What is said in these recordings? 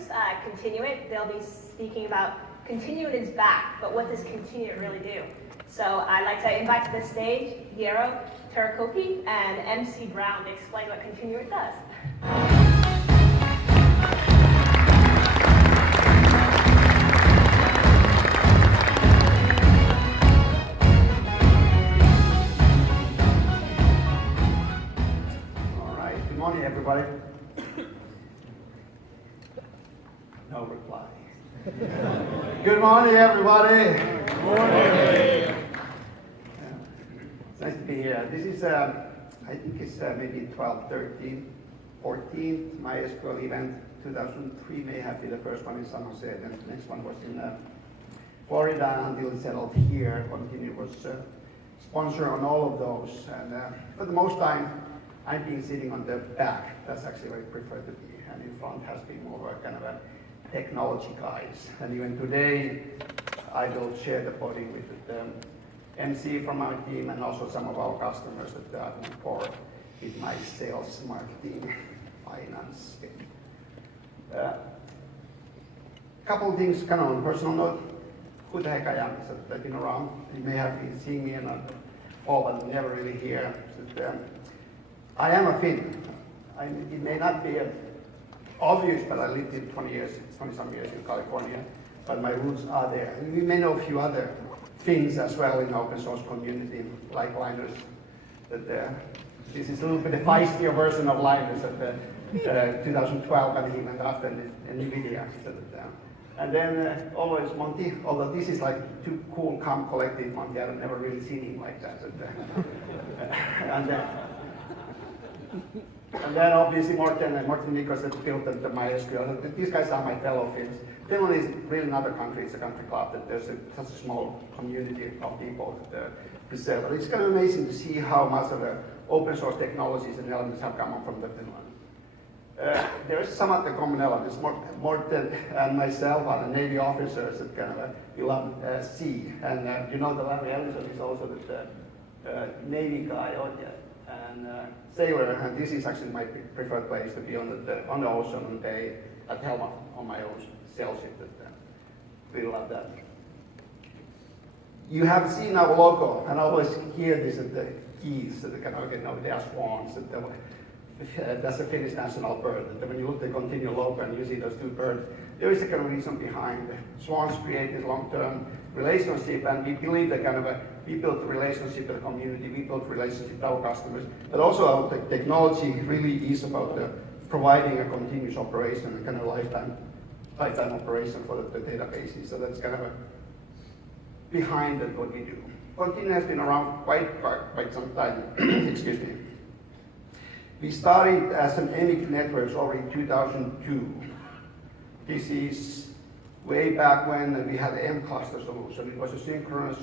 Continuent. They'll be speaking about Continuent is back, but what does Continuent really do? So I'd like to invite to the stage Eero Teerikorpi and MC Brown to explain what Continuent does. All right, good morning, everybody. No reply. Good morning, everybody. Good morning. It's nice to be here. This is, I think it's maybe 12, 13, 14th MySQL event. 2003 may have been the first one in San Jose, and the next one was in Florida until it settled here. Continuent was sponsor on all of those, and for the most time, I've been sitting on the back. That's actually where I prefer to be, and in front has been more of a kind of a technology guys. And even today, I will share the podium with the MC from our team and also some of our customers that are report with my sales, marketing, finance. Couple of things kind of on a personal note. Who the heck I am? So I've been around. You may have been seeing me in all, but never really here. So, I am a Finn. It may not be obvious, but I lived in 20-some years in California, but my roots are there. And we may know a few other things as well in the open source community, like Linus. This is a little bit a feistier version of Linus at 2012 when he went after NVIDIA. And then always Monty, although this is like too cool, calm, collective Monty. I've never really seen him like that. And then obviously Martin Nikos that built the MySQL. These guys are my fellow Finns. Finland is really not a country, it's a country club that there's such a small community of people to sell. But it's kind of amazing to see how much of the open source technologies and elements have come up from the Finland. There is some of the common elements. Morten and myself are the Navy officers that kind of we love sea. And you know that Larry Ellison is also the Navy guy. And sailor, and this is actually my preferred place to be on the ocean and bay at Helma on my own sail ship. We love that. You have seen our logo, and I always hear this at the keys, that kind of, they are swans. That's a Finnish national bird. And when you look at the Continuent logo and you see those two birds, there is a kind of reason behind it. Swans create this long-term relationship, and we believe that we built a relationship with the community, we built a relationship with our customers, but also our technology really is about providing a continuous operation, a kind of lifetime operation for the databases. So that's kind of behind what we do. Continuent has been around quite some time. Excuse me. We started as an EMIC networks already in 2002. This is way back when we had the M-cluster solution. It was a synchronous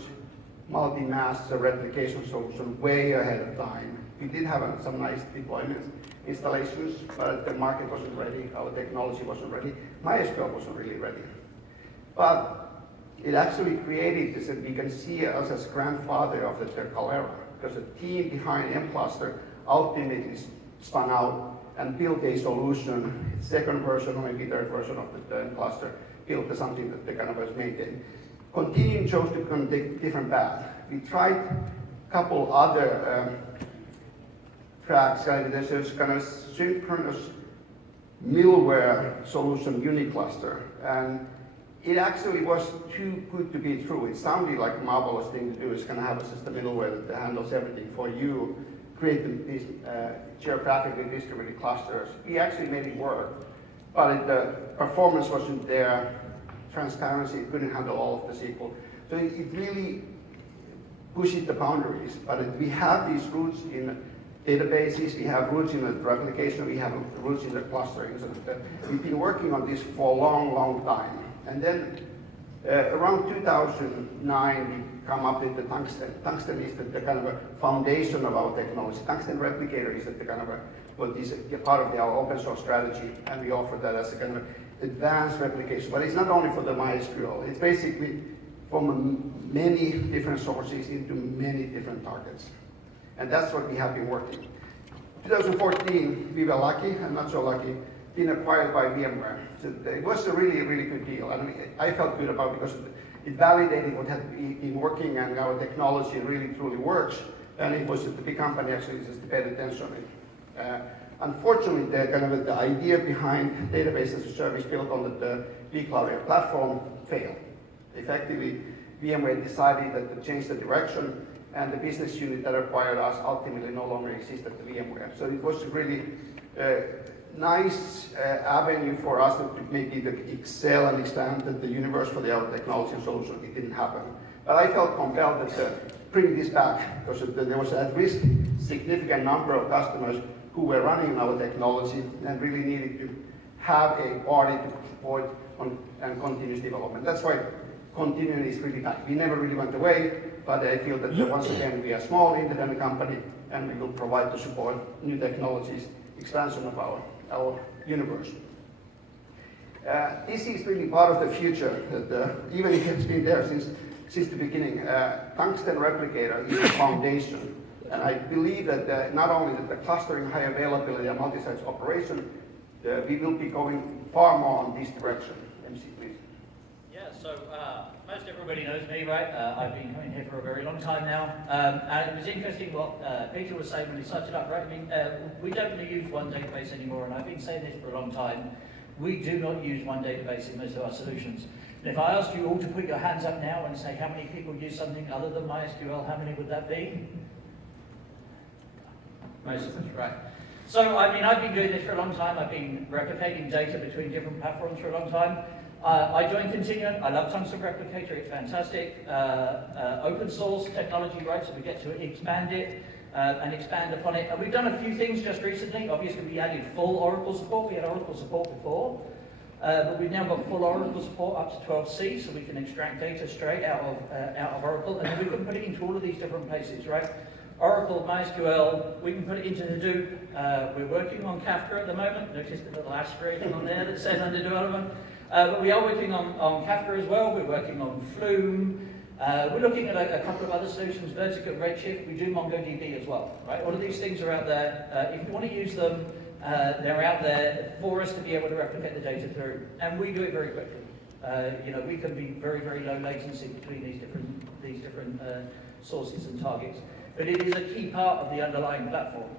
multi-mass replication solution way ahead of time. We did have some nice deployments, installations, but the market wasn't ready, our technology wasn't ready, MySQL wasn't really ready. But it actually created this, and we can see us as grandfather of the Clara, because the team behind M-cluster ultimately spun out and built a solution, second version or maybe third version of the cluster, built something that the kind of was maintained. Continuent chose to take different path. We tried a couple other tracks. There's a kind of synchronous middleware solution, Unicluster, and it actually was too good to be true. It sounded like a marvelous thing to do. It's going to have a system middleware that handles everything for you, create these geographically distributed clusters. We actually made it work, but the performance wasn't there. Transparency, it couldn't handle all of the SQL. So it really pushes the boundaries. But we have these roots in databases, we have roots in the replication, we have roots in the clustering. So we've been working on this for a long, long time. And then around 2009, we come up with the Tungsten. Tungsten is the kind of a foundation of our technology. Tungsten Replicator is the kind of what is a part of our open source strategy, and we offer that as a kind of advanced replication. But it's not only for the MySQL, it's basically from many different sources into many different targets. And that's what we have been working. 2014, we were lucky and not so lucky been acquired by VMware. So it was a really, really good deal, and I felt good about it because it validated what had been working, and our technology really truly works. And it was the big company actually just paid attention on it. Unfortunately, the idea behind database as a service built on the vCloud platform failed. Effectively, VMware decided that to change the direction, and the business unit that acquired us ultimately no longer existed at the VMware. So it was a really nice avenue for us to maybe excel and expand the universe for the other technology and solution. It didn't happen. But I felt compelled to bring this back because there was at risk significant number of customers who were running our technology and really needed to have a party to support and continuous development. That's why Continuent is really back. We never really went away, but I feel that once again we are a small independent company and we will provide to support new technologies, expansion of our universe. This is really part of the future, that even if it's been there since the beginning. Tungsten replicator is the foundation. And I believe that not only the clustering, high availability, and multi-site operation, we will be going far more on this direction. MC, please. Yeah, so most everybody knows me, right? I've been coming here for a very long time now. And it was interesting what Peter was saying when he started up, right? I mean, we don't really use one database anymore, and I've been saying this for a long time. We do not use one database in most of our solutions. And if I asked you all to put your hands up now and say how many people use something other than MySQL, how many would that be? Most of us, right. So, I mean, I've been doing this for a long time. I've been replicating data between different platforms for a long time. I joined Continuent. I love Tungsten Replicator. It's fantastic. Open source technology, right? So we get to expand it and expand upon it. And we've done a few things just recently. Obviously, we added full Oracle support. We had Oracle support before. But we've now got full Oracle support up to 12c, so we can extract data straight out of Oracle. And then we can put it into all of these different places, right? Oracle, MySQL, we can put it into Hadoop. We're working on Kafka at the moment. Notice the little asterisk on there that says under development. But we are working on Kafka as well. We're working on Flume. We're looking at a couple of other solutions, Vertica, Redshift. We do MongoDB as well, right? All of these things are out there. If you want to use them, they're out there for us to be able to replicate the data through. And we do it very quickly. You know, we can be very, very low latency between these different sources and targets. But it is a key part of the underlying platform,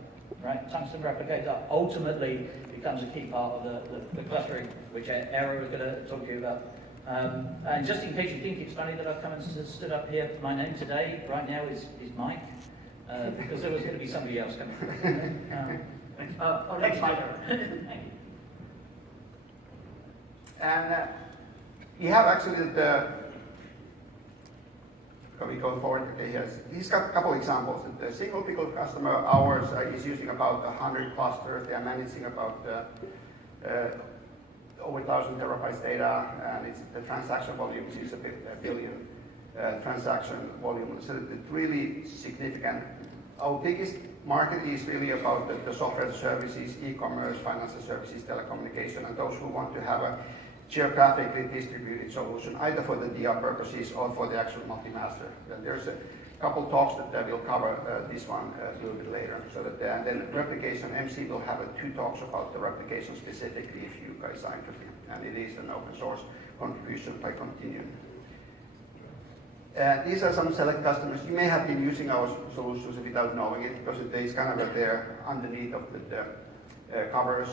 right? Tungsten Replicator ultimately becomes a key part of the clustering, which Eero was going to talk to you about. And just in case you think it's funny that I've come and stood up here, my name today, right now, is Mike, because there was going to be somebody else coming. Next slide. Thank you. And you have actually we go forward. Okay, yes. He's got a couple examples. The single pickle customer of ours is using about 100 clusters. They are managing about over 1,000 terabytes data, and the transaction volume is a billion transaction volume. So it's really significant. Our biggest market is really about the software services, e-commerce, financial services, telecommunication, and those who want to have a geographically distributed solution, either for the DR purposes or for the actual multi-master. There's a couple talks that will cover this one a little bit later. So that and then replication, MC will have 2 talks about the replication specifically if you guys are interested. And it is an open source contribution by Continuent. These are some select customers. You may have been using our solutions without knowing it because it is kind of there underneath of the covers.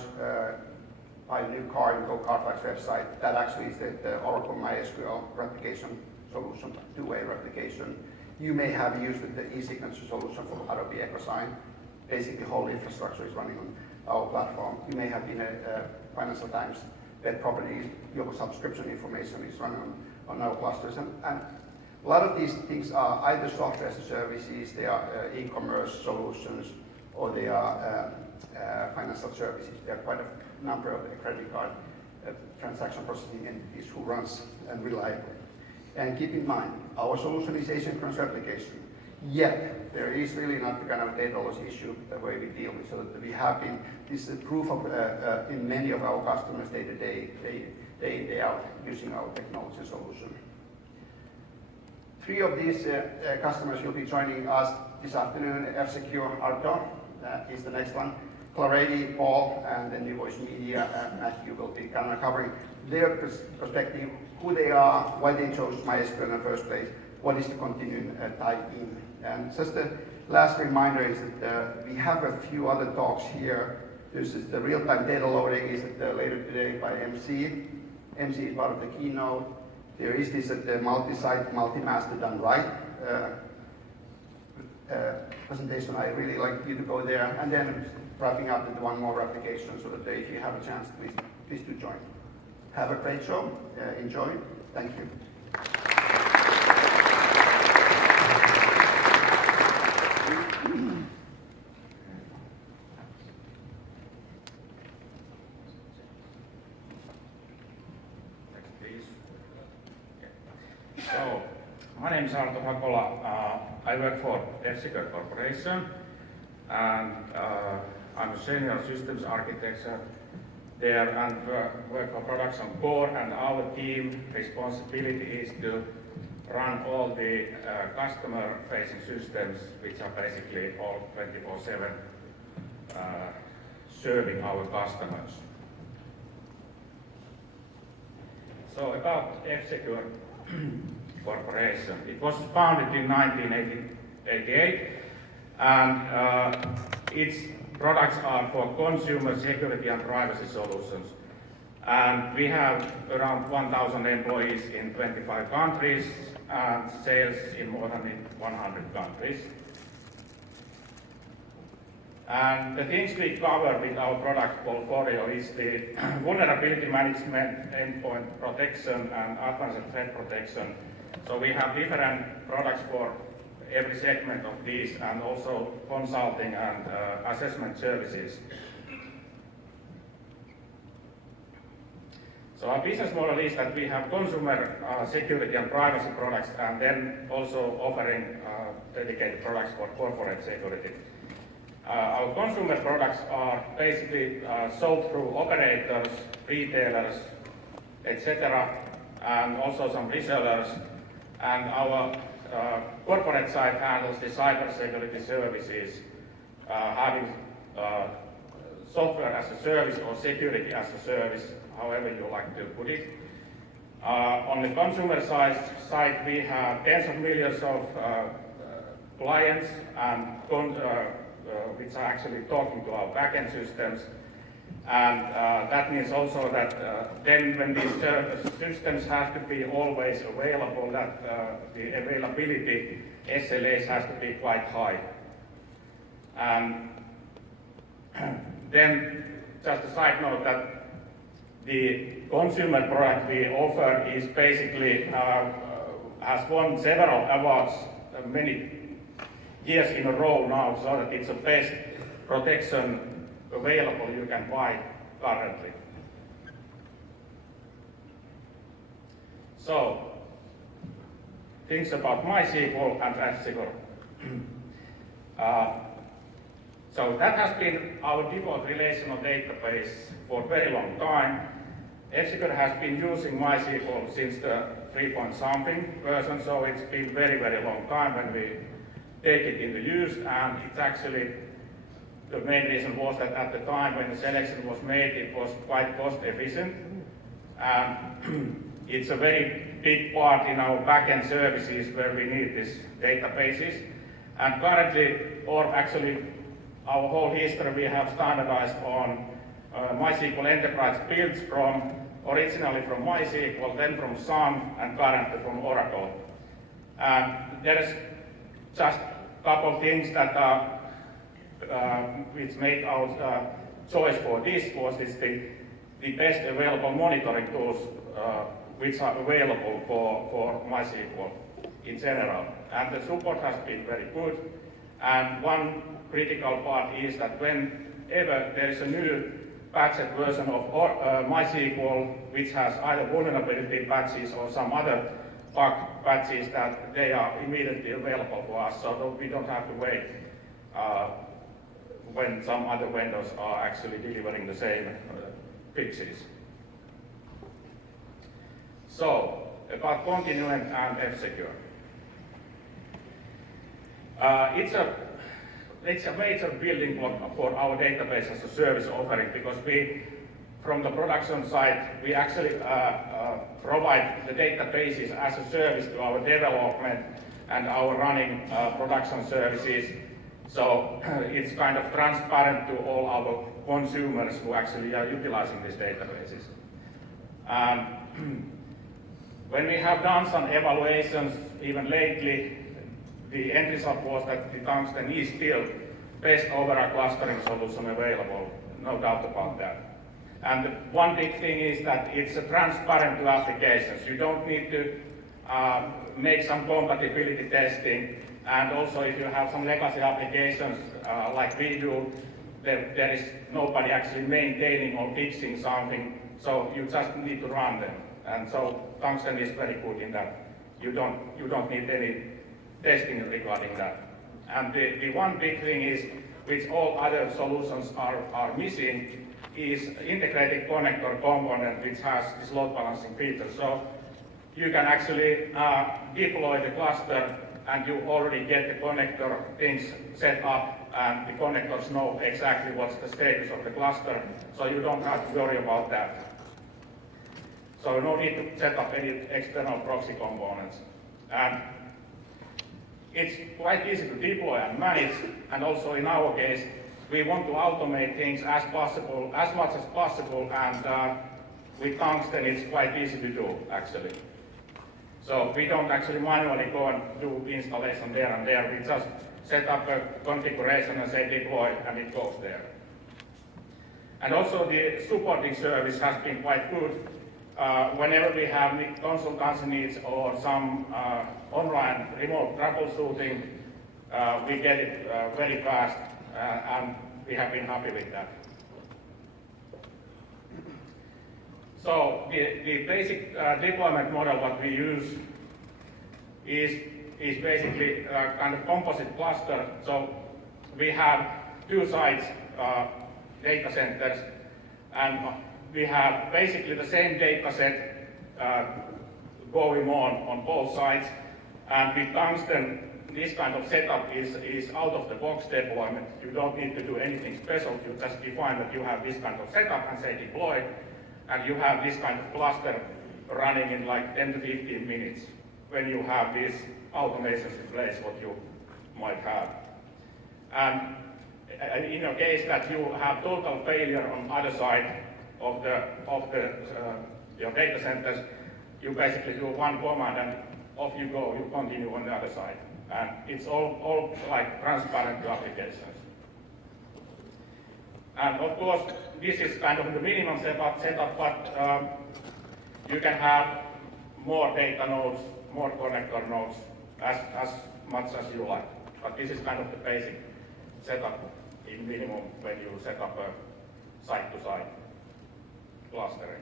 Buy a new car and go Carfax website. That actually is the Oracle MySQL replication solution, 2-way replication. You may have used the e-signature solution for Adobe EchoSign. Basically, the whole infrastructure is running on our platform. You may have been a Financial Times web properties. Your subscription information is running on our clusters. And a lot of these things are either software as a services, they are e-commerce solutions, or they are financial services. There are quite a number of credit card transaction processing entities who runs and reliably. And keep in mind, our solution is asynchronous replication. Yet, there is really not the kind of data loss issue the way we deal with. So that we have been, this is proof of in many of our customers day to day, day in, day out, using our technology solution. 3 of these customers will be joining us this afternoon. F-Secure Arto is the next one. Clarity, Paul, and then New Voice Media, and Matthew will be kind of covering their perspective, who they are, why they chose MySQL in the first place, what is the Continuent tie in. And just the last reminder is that we have a few other talks here. This is the real-time data loading is later today by MC. MC is part of the keynote. There is this multi-site, multi-master done right presentation. I really like you to go there. And then wrapping up with one more application so that if you have a chance, please do join. Have a great show. Enjoy. Thank you. So, my name is Eero Teerikorpi. I work for Eero Corporation, and I'm a senior systems architect there and work for production core, and our team responsibility is to run all the customer-facing systems, which are basically all 24/7 serving our customers. So about F-Secure Corporation. It was founded in 1988, and its products are for consumer security and privacy solutions. And we have around 1,000 employees in 25 countries and sales in more than 100 countries. And the things we cover with our product portfolio is the vulnerability management, endpoint protection, and advanced threat protection. So we have different products for every segment of these, and also consulting and assessment services. So our business model is that we have consumer security and privacy products, and then also offering dedicated products for corporate security. Our consumer products are basically sold through operators, retailers, etc., and also some resellers. And our corporate side handles the cybersecurity services, having software as a service or security as a service, however you like to put it. On the consumer side, we have tens of millions of clients and which are actually talking to our backend systems. And that means also that then when these systems have to be always available, that the availability SLAs has to be quite high. And then just a side note that the consumer product we offer is basically has won several awards many years in a row now, so that it's the best protection available you can buy currently. So, things about MySQL and F-Secure. So that has been our default relational database for a very long time. F-Secure has been using MySQL since the 3-point-something version, so it's been very, very long time when we take it into use, and it's actually the main reason was that at the time when the selection was made, it was quite cost efficient. It's a very big part in our backend services where we need these databases. And currently, or actually our whole history, we have standardized on MySQL Enterprise builds originally from MySQL, then from Sun, and currently from Oracle. There is just a couple of things that which made our choice for this was the best available monitoring tools which are available for MySQL in general. And the support has been very good. And one critical part is that whenever there is a new patched version of MySQL which has either vulnerability patches or some other bug patches, that they are immediately available for us, so that we don't have to wait when some other vendors are actually delivering the same fixes. So, about Continuent and F-Secure. It's a it's a major building block for our database as a service offering, because we, from the production side, we actually provide the databases as a service to our development and our running production services. So it's kind of transparent to all our consumers who actually are utilizing these databases. When we have done some evaluations, even lately, the end result was that the Tungsten is still best overall clustering solution available, no doubt about that. And one big thing is that it's transparent to applications. You don't need to make some compatibility testing, and also if you have some legacy applications like we do, there is nobody actually maintaining or fixing something, so you just need to run them. And so Tungsten is very good in that. You don't need any testing regarding that. And the one big thing is, which all other solutions are missing, is integrated connector component which has this load balancing feature. So you can actually deploy the cluster and you already get the connector things set up, and the connectors know exactly what's the status of the cluster, so you don't have to worry about that. So no need to set up any external proxy components. And it's quite easy to deploy and manage, and also in our case, we want to automate things as much as possible, and with Tungsten it's quite easy to do actually. So we don't actually manually go and do installation there and there. We just set up a configuration and say deploy, and it goes there. And also the supporting service has been quite good. Whenever we have consultancy needs or some online remote troubleshooting, we get it very fast, and we have been happy with that. So the basic deployment model what we use is basically a kind of composite cluster. So we have two sites, data centers, and we have basically the same data set going on both sides. And with Tungsten, this kind of setup is out of the box deployment. You don't need to do anything special. You just define that you have this kind of setup and say deploy, and you have this kind of cluster running in like 10 to 15 minutes when you have these automations in place what you might have. And in a case that you have total failure on other side of your data centers, you basically do one command and off you go, you continue on the other side. And it's all like transparent to applications. And of course, this is kind of the minimum setup, but you can have more data nodes, more connector nodes, as much as you like. But this is kind of the basic setup in minimum when you set up a site-to-site clustering.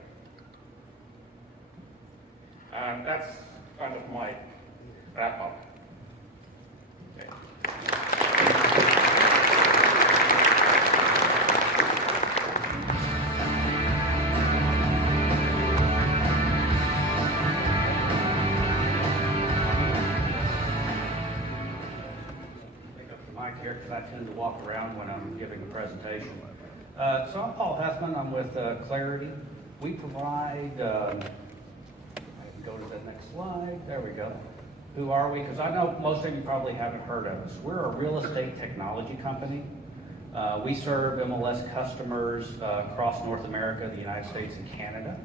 And that's kind of my wrap up. Okay. Here because I tend to walk around when I'm giving a presentation. So I'm Paul Heffman. I'm with Clarity. We provide, I can go to the next slide. There we go. Who are we? Because I know most of you probably haven't heard of us. We're a real estate technology company. We serve MLS customers across North America, the United States, and Canada.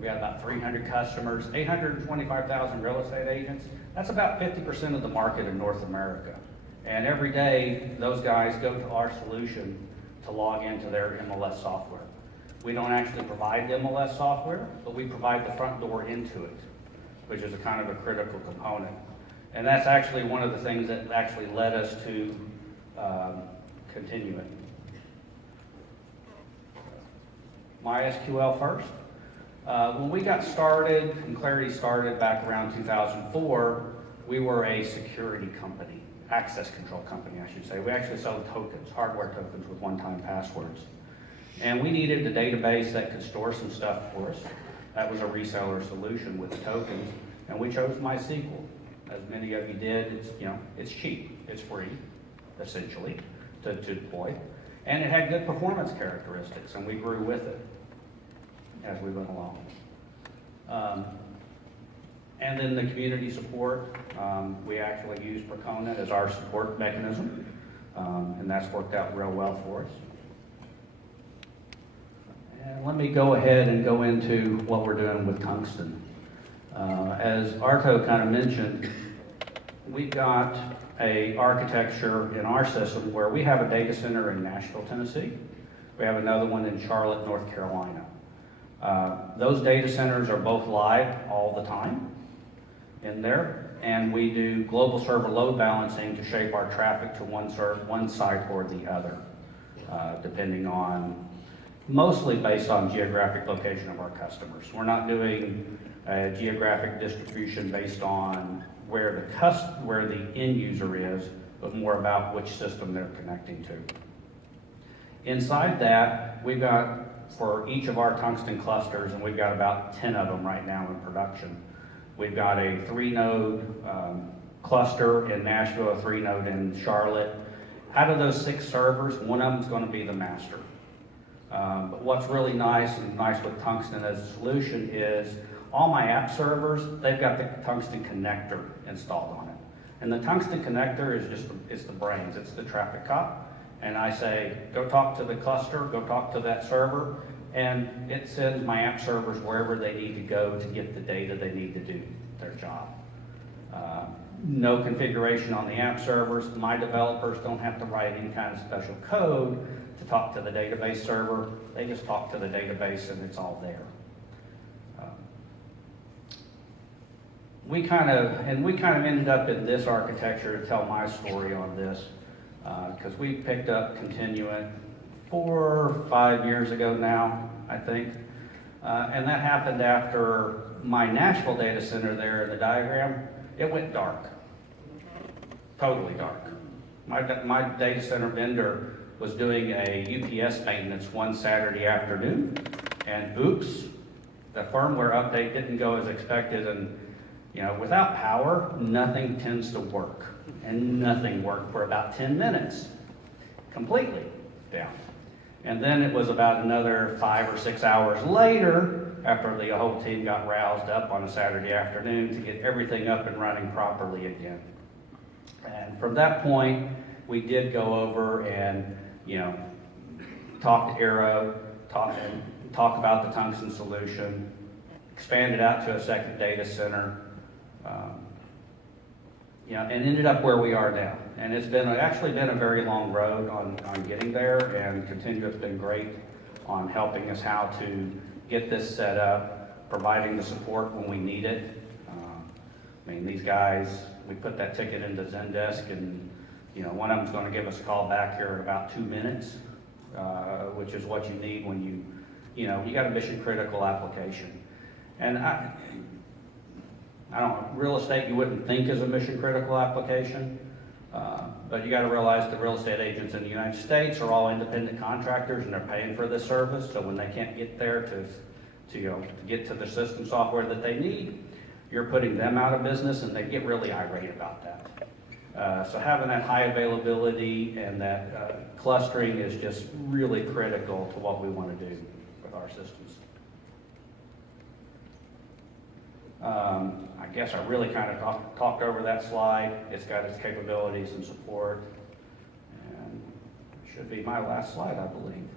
We have about 300 customers, 825,000 real estate agents. That's about 50% of the market in North America. And every day, those guys go to our solution to log into their MLS software. We don't actually provide the MLS software, but we provide the front door into it, which is a kind of a critical component. And that's actually one of the things that actually led us to Continuent. MySQL first. When we got started, and Clarity started back around 2004, we were a security company, access control company, I should say. We actually sold tokens, hardware tokens with one-time passwords. And we needed a database that could store some stuff for us. That was a reseller solution with the tokens, and we chose MySQL. As many of you did, it's cheap, it's free. essentially, to deploy. And it had good performance characteristics, and we grew with it as we went along. And then the community support, we actually use Percona as our support mechanism, and that's worked out real well for us. And let me go ahead and go into what we're doing with Tungsten. As Arto kind of mentioned, we've got a architecture in our system where we have a data center in Nashville, Tennessee. We have another one in Charlotte, North Carolina. Those data centers are both live all the time in there, and we do global server load balancing to shape our traffic to one side or the other, depending on, mostly based on geographic location of our customers. We're not doing a geographic distribution based on where the end user is, but more about which system they're connecting to. Inside that, we've got, for each of our Tungsten clusters, and we've got about 10 of them right now in production, we've got a 3-node cluster in Nashville, a 3-node in Charlotte. Out of those 6 servers, one of them is going to be the master. But what's really nice with Tungsten as a solution is all my app servers, they've got the Tungsten connector installed on it. And the Tungsten connector is just it's the brains, it's the traffic cop. And I say, go talk to the cluster, go talk to that server, and it sends my app servers wherever they need to go to get the data they need to do their job. No configuration on the app servers. My developers don't have to write any kind of special code to talk to the database server. They just talk to the database and it's all there. We kind of ended up in this architecture to tell my story on this, because we picked up Continuent 4 or 5 years ago now, I think. And that happened after my Nashville data center there in the diagram, it went dark. Totally dark. My data center vendor was doing a UPS maintenance one Saturday afternoon, and oops, the firmware update didn't go as expected, and without power, nothing tends to work. And nothing worked for about 10 minutes, completely down. And then it was about another 5 or 6 hours later, after the whole team got roused up on a Saturday afternoon, to get everything up and running properly again. And from that point, we did go over and, talk to Eero, talk about the Tungsten solution, expand it out to a second data center, and ended up where we are now. And it's actually been a very long road on getting there, and Continuent's been great on helping us how to get this set up, providing the support when we need it. These guys, we put that ticket into Zendesk, and one of them's going to give us a call back here in about 2 minutes, which is what you need when you got a mission critical application. And I don't know, real estate you wouldn't think is a mission critical application, but you got to realize the real estate agents in the United States are all independent contractors and they're paying for this service. So when they can't get there to get to the system software that they need, you're putting them out of business, and they get really irate about that. So having that high availability and that clustering is just really critical to what we want to do with our systems. I guess I really kind of talked over that slide. It's got its capabilities and support, and it should be my last slide, I believe.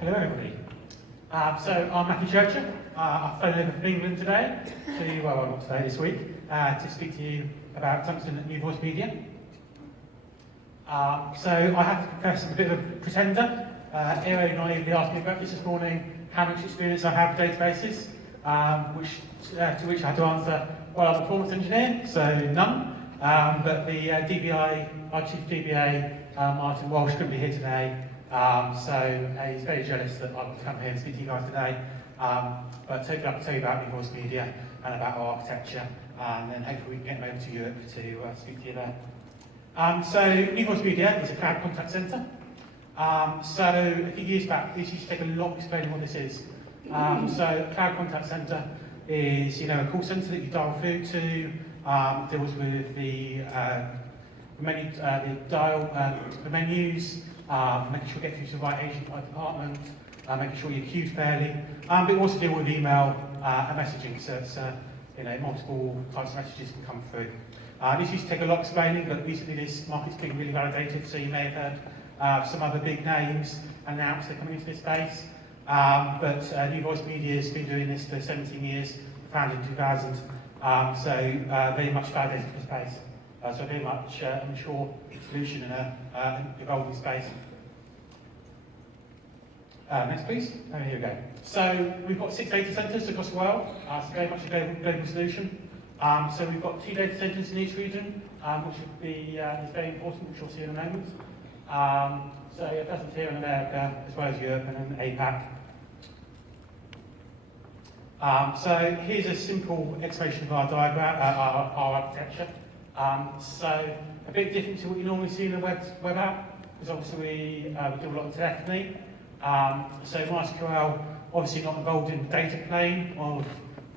Hello everybody. So I'm Matthew Churcher. I've flown over from England today not today, this week, to speak to you about Tungsten at New Voice Media. So I have to confess I'm a bit of a pretender. Eero naively asked me about this morning how much experience I have with databases, to which I had to answer, well, I'm a performance engineer, so none. But the DBI, our chief DBA, Martin Walsh, couldn't be here today. So he's very jealous that I got to come here and speak to you guys today. But hopefully I can tell you about New Voice Media and about our architecture, and then hopefully we can get them over to Europe to speak to you there. So New Voice Media is a cloud contact center. So a few years back, this used to take a lot explaining what this is. So a cloud contact center is, a call center that you dial through to, deals with the menu, the menus, making sure you get through to the right agent, right department, making sure you're queued fairly, but you also deal with email and messaging, so it's, multiple types of messages can come through. This used to take a lot explaining, but recently this market's been really validated, so you may have heard some other big names announce they're coming into this space. But New Voice Media has been doing this for 17 years, founded in 2000, so very much validated for space. So very much a mature solution in an evolving space. Next please. Oh, here we go. So we've got 6 data centres across the world, so very much a global solution. So we've got 2 data centres in each region, which would be is very important, which you'll see in a moment. So a presence here in America, as well as Europe and in APAC. So here's a simple explanation of our diagram, our architecture. So a bit different to what you normally see in a web app, because obviously we do a lot of telephony. So MySQL obviously not involved in the data plane of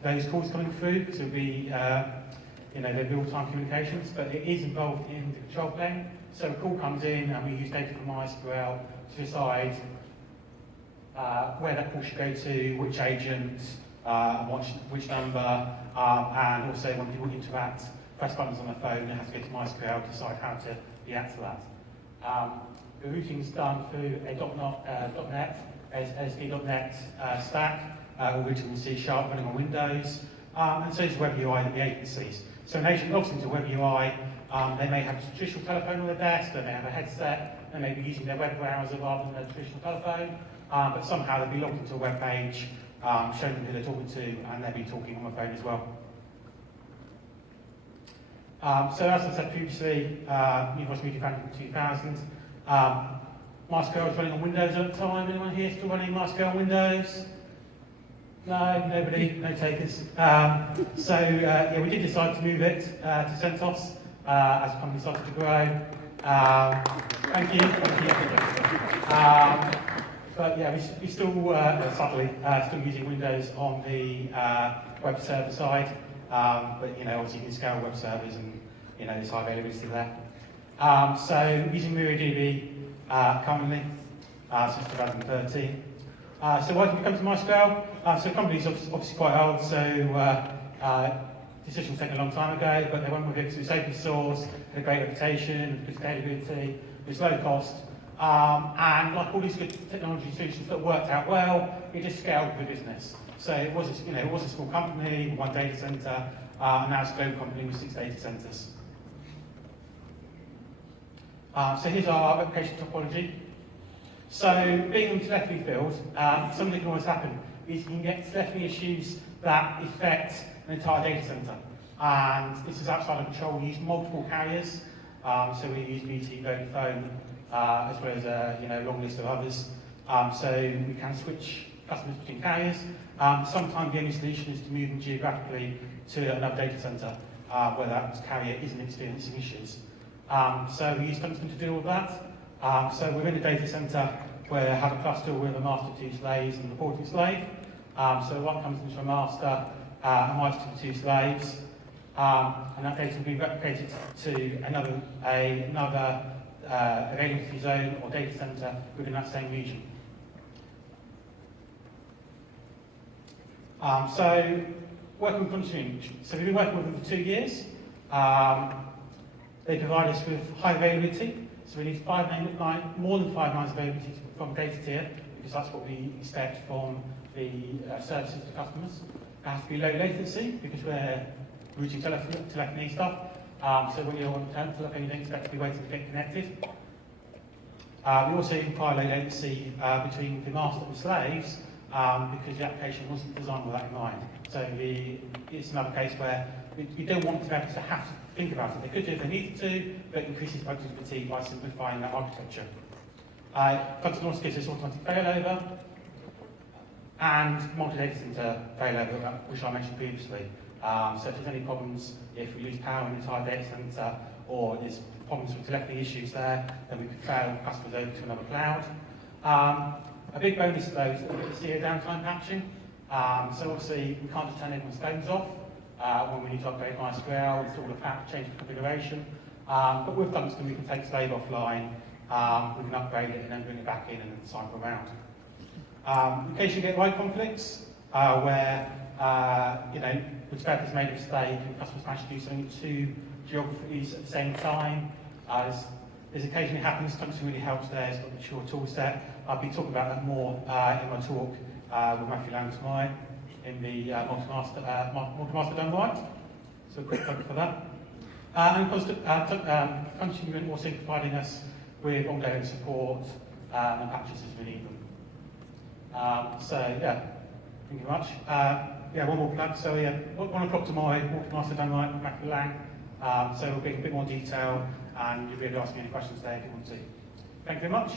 those calls coming through, because it'll be they're real-time communications, but it is involved in the control plane. So a call comes in and we use data from MySQL to decide where that call should go to, which agent, which number, and also when people interact, press buttons on the phone, it has to go to MySQL to decide how to react to that. The routing is done through a .NET, ASP.NET stack, originally C# running on Windows, and so is Web UI that the agent sees. So an agent logs into Web UI, they may have a traditional telephone on their desk, they may have a headset, they may be using their web browser rather than their traditional telephone, but somehow they'll be logged into a web page, showing them who they're talking to, and they'll be talking on the phone as well. So as I said previously, New Voice Media founded in 2000. MySQL was running on Windows at the time. Anyone here still running MySQL on Windows? No, nobody, no takers. We did decide to move it to CentOS as the company started to grow. Thank you. But yeah, we still, sadly, still using Windows on the web server side. But obviously you can scale web servers and there's high availability there. So using MariaDB currently since 2013. So why did we come to MySQL? So the company's obviously quite old, so decision was taken a long time ago, but they went with it because it was open source, had a great reputation, good scalability, it was low cost, and like all these good technology solutions that worked out well, it just scaled with the business. So it was a small company, 1 data center, and now it's a global company with 6 data centers. So here's our replication topology. So being on the telephony field, something that can always happen is you can get telephony issues that affect an entire data center. And this is outside of control. We use multiple carriers. So we use BT, Vodafone, as well as a long list of others. So we can switch customers between carriers. Sometimes the only solution is to move them geographically to another data center where that carrier isn't experiencing issues. So we use Continuent to deal with that. So we're in a data center where I have a cluster with a master, 2 slaves, and a reporting slave. So one comes into a master and writes to the 2 slaves, and that data will be replicated to another availability zone or data center within that same region. So working with Continuent. So we've been working with them for 2 years. They provide us with high availability. So we need more than 5 nines availability from data tier, because that's what we expect from the services to customers. It has to be low latency, because we're routing telephony stuff. So when you're on telephone, you don't expect to be waiting to get connected. We also require low latency between the master and slaves, because the application wasn't designed with that in mind. So it's another case where you don't want developers to have to think about it. They could do if they needed to, but increases productivity by simplifying that architecture. Continuent also gives us automatic failover and multi-data center failover, which I mentioned previously. So if there's any problems, if we lose power in the entire data center, or there's problems with telephony issues there, then we could fail customers over to another cloud. A big bonus of those is the CO downtime patching. So obviously we can't just turn everyone's phones off when we need to upgrade MySQL, install the patch, change the configuration. But with Tungsten we can take slave offline, we can upgrade it and then bring it back in and then cycle around. In case you get write conflicts, where the developer's made a mistake and customers manage to do something in 2 geographies at the same time, this occasionally happens. Tungsten really helps there. It's got a mature tool set. I'll be talking about that more in my talk with Matthew Lamb tomorrow in the multi-master done right. So a quick plug for that. And Continuent also providing us with ongoing support and patches as we need them. So yeah, thank you very much. Yeah, one more plug. So yeah, 1 o'clock tomorrow, multi-master done right with Matthew Lamb. So we'll be in a bit more detail and you'll be able to ask me any questions there if you want to. Thank you very much.